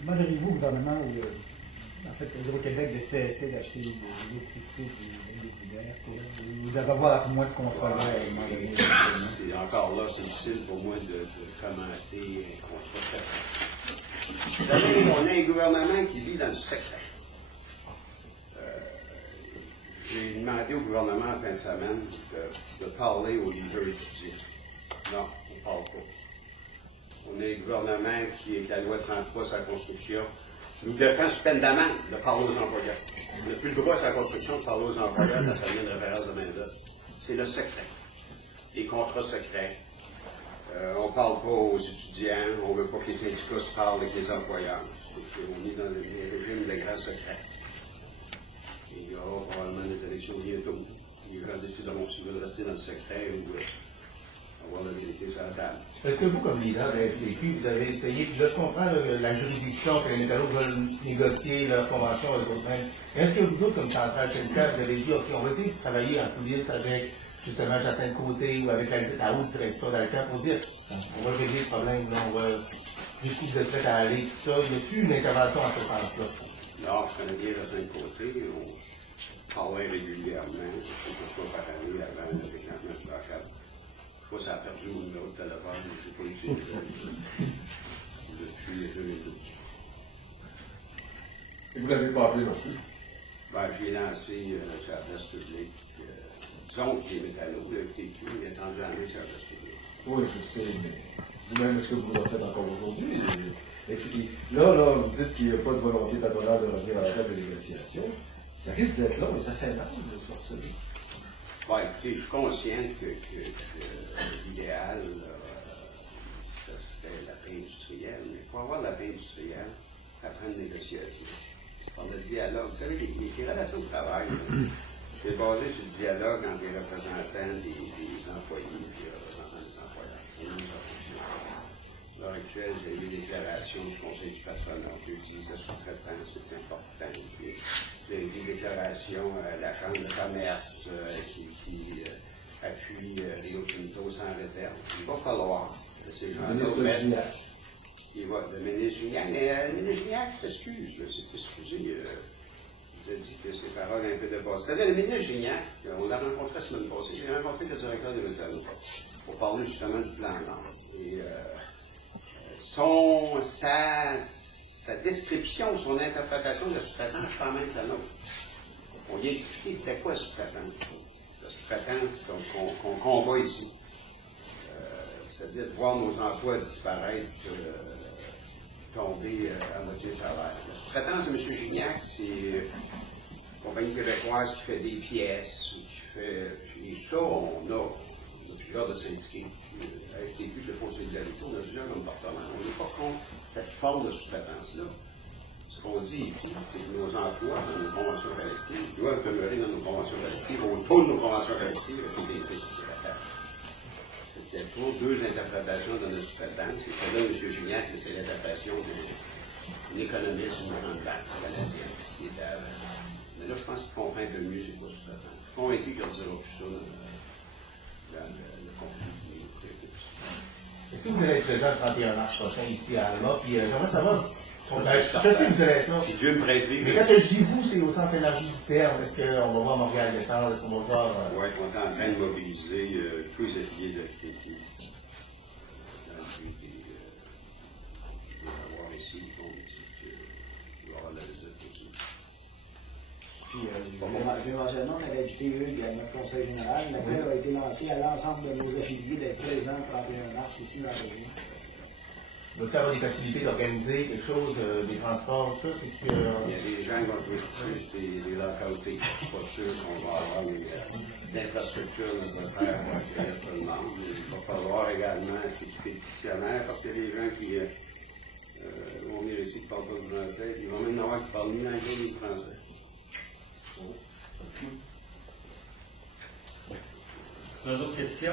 Demanderiez-vous au gouvernement ou en fait, Hydro-Québec de cesser d'acheter l'électricité du l'hiver ou d'avoir à moins ce contrat-là à un moment donné? Encore là, c'est difficile pour moi de commenter un contrat secret. On a un gouvernement qui vit dans le secret. J'ai demandé au gouvernement en fin de semaine de parler aux leaders étudiants. Non, on ne parle pas. On a un gouvernement qui est la loi 33 sur la construction. Nous défend sous peine d'amende de parler aux employeurs. On n'a plus le droit sur la construction de parler aux employeurs de la famille de référence de main-d'œuvre. C'est le secret. Les contrats secrets. On ne parle pas aux étudiants. On ne veut pas que les syndicats se parlent avec les employeurs. On est dans des régimes de grand secret. Il y aura probablement des élections bientôt. Les gens décideront s'ils veulent rester dans le secret ou avoir la vérité sur la table. Est-ce que vous, comme leader de la FTQ, vous avez essayé, puis là je comprends la juridiction que les métallos veulent négocier leur convention avec d'autres mêmes, mais est-ce que vous autres, comme centrale syndicale, vous avez dit, OK, on va essayer de travailler en coulisses avec justement Jacinthe Côté ou avec la haute direction d'Alcan pour dire, on va régler le problème, là, on va jusqu'où vous êtes prêts à aller, tout ça. Y a-t-il une intervention en ce sens-là? Non, je connais bien Jacinthe Côté. On parlait régulièrement, quelques fois par année avant le déclenchement du blocage. Je sais pas si ça a perdu mon numéro de téléphone, je n'ai pas utilisé depuis 2012. Et vous ne l'avez pas appelé non plus? Ben, j'ai lancé sur la place publique. Disons que les métallos, le FTQ, il est tendu à la sur la place publique. Oui, je sais, mais vous-même, est-ce que vous le faites encore aujourd'hui? Là, vous dites qu'il n'y a pas de volonté patronale de revenir à la table de négociation. Ça risque d'être long, mais ça fait mal de se harceler. Bon, écoutez, je suis conscient que l'idéal, ce serait la paix industrielle. Mais pour avoir la paix industrielle, ça prend une négociation. On a le dialogue. Vous savez, les relations de travail, c'est basé sur le dialogue entre les représentants des employés et les représentants des employeurs. C'est une fonction. À l'heure actuelle, j'ai eu des déclarations du Conseil du patronat qui utilise la sous-traitance, c'est important. Des déclarations à la Chambre de commerce qui appuie Rio Tinto sans réserve. Il va falloir que ces gens-là mettent. Le ministre Gignac, mais le ministre Gignac s'excuse. C'est excusé. Il a dit que ses paroles un peu de base. C'est-à-dire, le ministre Gignac, on l'a rencontré la semaine passée, j'ai rencontré le directeur des métallos pour parler justement du plan Nord. Et sa description, son interprétation de la sous-traitance, je pas même que la nôtre. On lui a expliqué c'était quoi la sous-traitance. La sous-traitance qu'on combat ici. C'est-à-dire de voir nos emplois disparaître, tomber à moitié salaire. La sous-traitance de M. Gignac, c'est une compagnie québécoise qui fait des pièces, qui fait. Et ça, on a plusieurs de syndiqués. La FTQ, le Fonds de solidarité, on a plusieurs comportements. On n'est pas contre cette forme de sous-traitance-là. Ce qu'on dit ici, c'est que nos emplois dans nos conventions collectives doivent demeurer dans nos conventions collectives, autour de nos conventions collectives avec les bénéfices de la tâche. C'était toujours deux interprétations de notre sous-traitance. Et là, M. Gignac, c'est l'interprétation d'un économiste d'une grande banque canadienne. Mais là, je pense qu'il comprend un peu mieux c'est quoi sous-traitance. Je suis convaincu qu'il ne dira plus ça dans le conflit. Est-ce que vous allez être présent le 31 mars prochain ici à Alma? Puis j'aimerais savoir, je sais que vous allez être là. Si Dieu me prête vie. Mais quand je dis vous, c'est au sens élargi du terme. Est-ce qu'on va voir Montréal descendre? Est-ce qu'on va voir. Oui, on est en train de mobiliser tous les affiliés de FTQ. Dans le but de avoir ici, on dit qu'il y aura de la visite aussi. Puis, éventuellement, on avait invité Hugues à notre conseil général. L'appel a été lancé à l'ensemble de nos affiliés d'être présents le 31 mars ici dans la région. Donc, ça avoir des facilités d'organiser quelque chose, des transports, tout ça, c'est que. Il y a des gens qui vont trouver des localités. Je ne suis pas sûr qu'on va avoir les infrastructures nécessaires pour accueillir tout le monde. Il va falloir également s'équiper de dictionnaires parce que les gens qui vont venir ici qui ne parlent pas de français, ils vont même en avoir qui parlent ni l'anglais ni le français. D'autres questions?